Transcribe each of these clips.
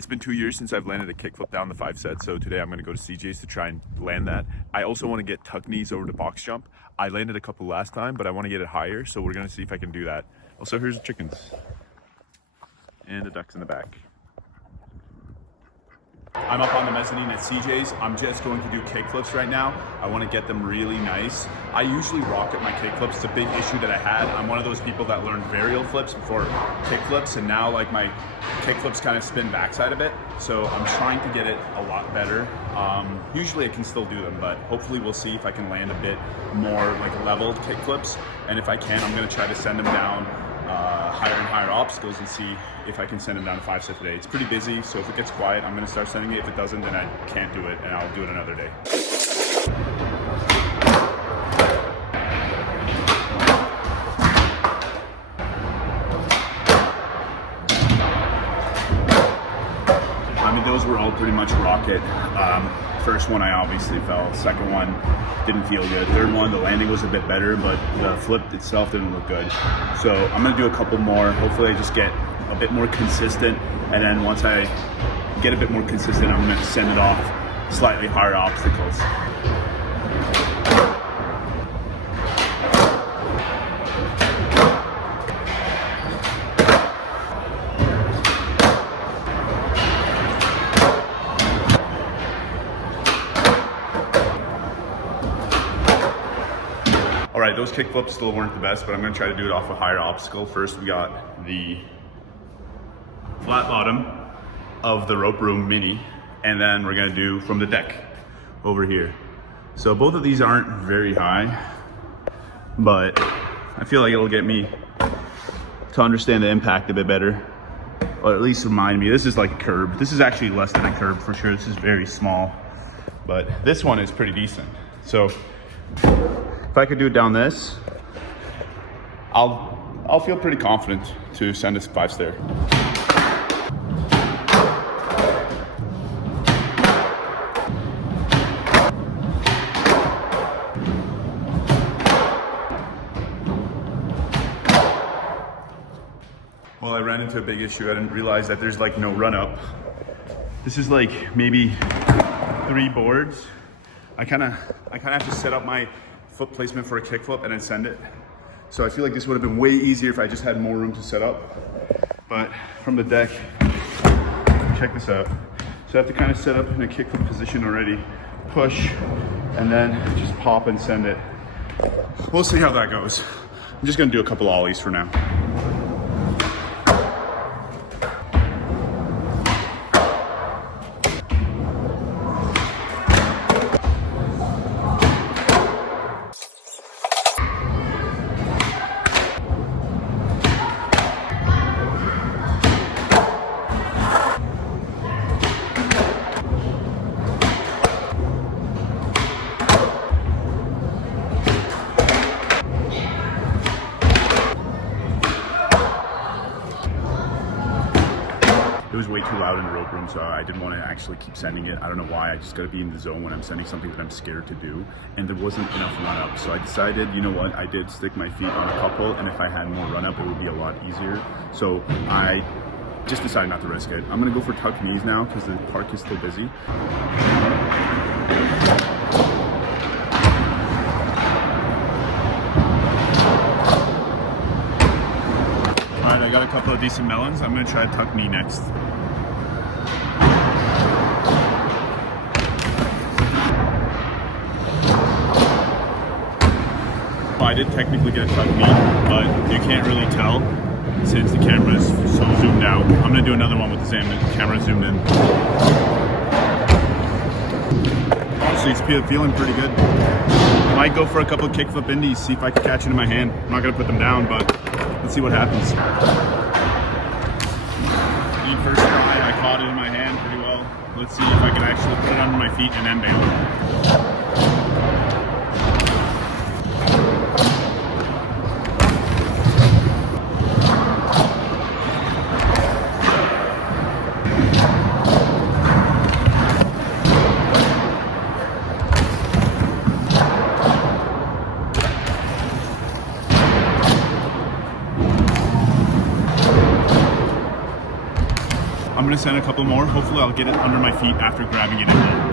It's been 2 years since I've landed a kickflip down the 5 set, so today I'm going to go to CJ's to try and land that. I also want to get tuck knees over the box jump. I landed a couple last time, but I want to get it higher, so we're going to see if I can do that. Also, here's the chickens. And the ducks in the back. I'm up on the mezzanine at CJ's. I'm just going to do kickflips right now. I want to get them really nice. I usually rocket my kickflips. It's a big issue that I had. I'm one of those people that learned varial flips before kickflips, and now like my kickflips kind of spin backside a bit. So I'm trying to get it a lot better. Usually I can still do them, but hopefully we'll see if I can land a bit more like leveled kickflips. And if I can, I'm going to try to send them down higher and higher obstacles and see if I can send them down to 5 set today. It's pretty busy, so if it gets quiet, I'm going to start sending it. If it doesn't, then I can't do it, and I'll do it another day. I mean, those were all pretty much rocket. First one I obviously fell. Second one didn't feel good. Third one, the landing was a bit better, but the flip itself didn't look good. So I'm gonna do a couple more. Hopefully I just get a bit more consistent, and then once I get a bit more consistent, I'm gonna send it off slightly higher obstacles. All right, those kickflips still weren't the best, but I'm gonna try to do it off a higher obstacle. First, we got the flat bottom of the rope room mini, and then we're gonna do from the deck over here. So both of these aren't very high, but I feel like it'll get me to understand the impact a bit better, or at least remind me. This is like a curb. This is actually less than a curb for sure. This is very small, but this one is pretty decent. So if I could do it down this, I'll feel pretty confident to send this 5 stair. Well, I ran into a big issue. I didn't realize that there's like no run up. This is like maybe 3 boards. I kind of have to set up my foot placement for a kickflip and then send it. So I feel like this would have been way easier if I just had more room to set up. But from the deck, check this out. So I have to kind of set up in a kickflip position already, push, and then just pop and send it. We'll see how that goes. I'm just gonna do a couple ollies for now. It was way too loud in the rope room, so I didn't want to actually keep sending it. I don't know why. I just got to be in the zone when I'm sending something that I'm scared to do, and there wasn't enough run up. So I decided, you know what, I did stick my feet on a couple, and if I had more run up, it would be a lot easier. So I just decided not to risk it. I'm gonna go for tuck knees now because the park is still busy. All right, I got a couple of decent melons. I'm gonna try a tuck knee next. Well, I did technically get a tuck knee, but you can't really tell since the camera is so zoomed out. I'm gonna do another one with the same camera zoomed in. Honestly, it's feeling pretty good. Might go for a couple of kickflip indies, see if I can catch it in my hand. I'm not gonna put them down, but let's see what happens. First try, I caught it in my hand pretty well. Let's see if I can actually put it under my feet and then bail. gonna send a couple more. Hopefully I'll get it under my feet after grabbing it in there.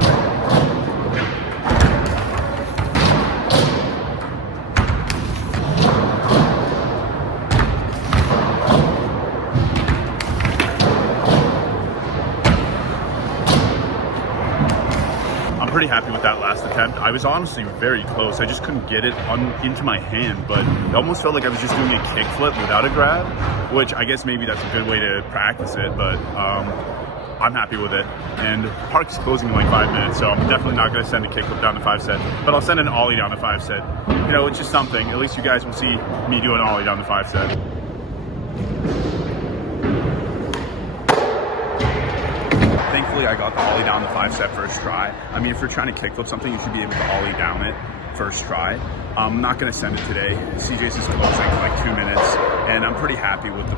Pretty happy with that last attempt. I was honestly very close. I just couldn't get it into my hand, but it almost felt like I was just doing a kickflip without a grab, which I guess maybe that's a good way to practice it, but I'm happy with it. And park's closing in like 5 minutes, so I'm definitely not going to send a kickflip down to 5 set, but I'll send an ollie down to 5 set. You know, it's just something. At least you guys will see me do an ollie down to 5 set. Thankfully, I got the ollie down the 5 set first try. I mean, if you're trying to kickflip something, you should be able to ollie down it first try. I'm not going to send it today. CJ's is closing in like 2 minutes, and I'm pretty happy with the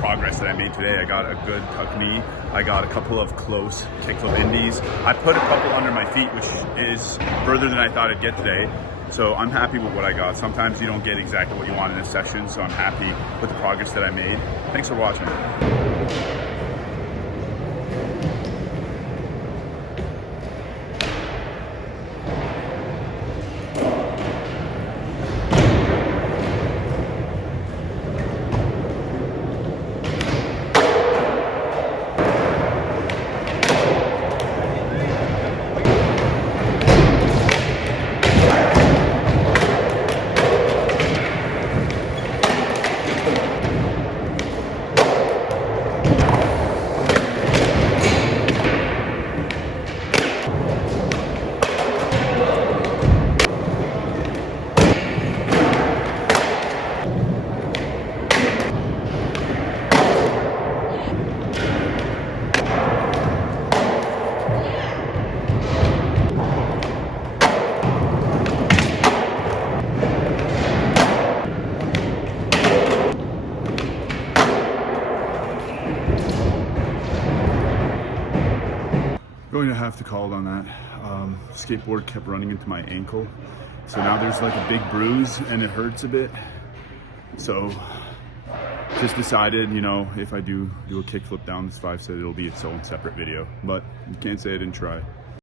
progress that I made today. I got a good tuck knee. I got a couple of close kickflip indies. I put a couple under my feet, which is further than I thought I'd get today. So I'm happy with what I got. Sometimes you don't get exactly what you want in a session, so I'm happy with the progress that I made. Thanks for watching. Going to have to call it on that. Skateboard kept running into my ankle, so now there's like a big bruise and it hurts a bit. So just decided, you know, if I do a kickflip down this 5 set, it'll be its own separate video, but you can't say I didn't try.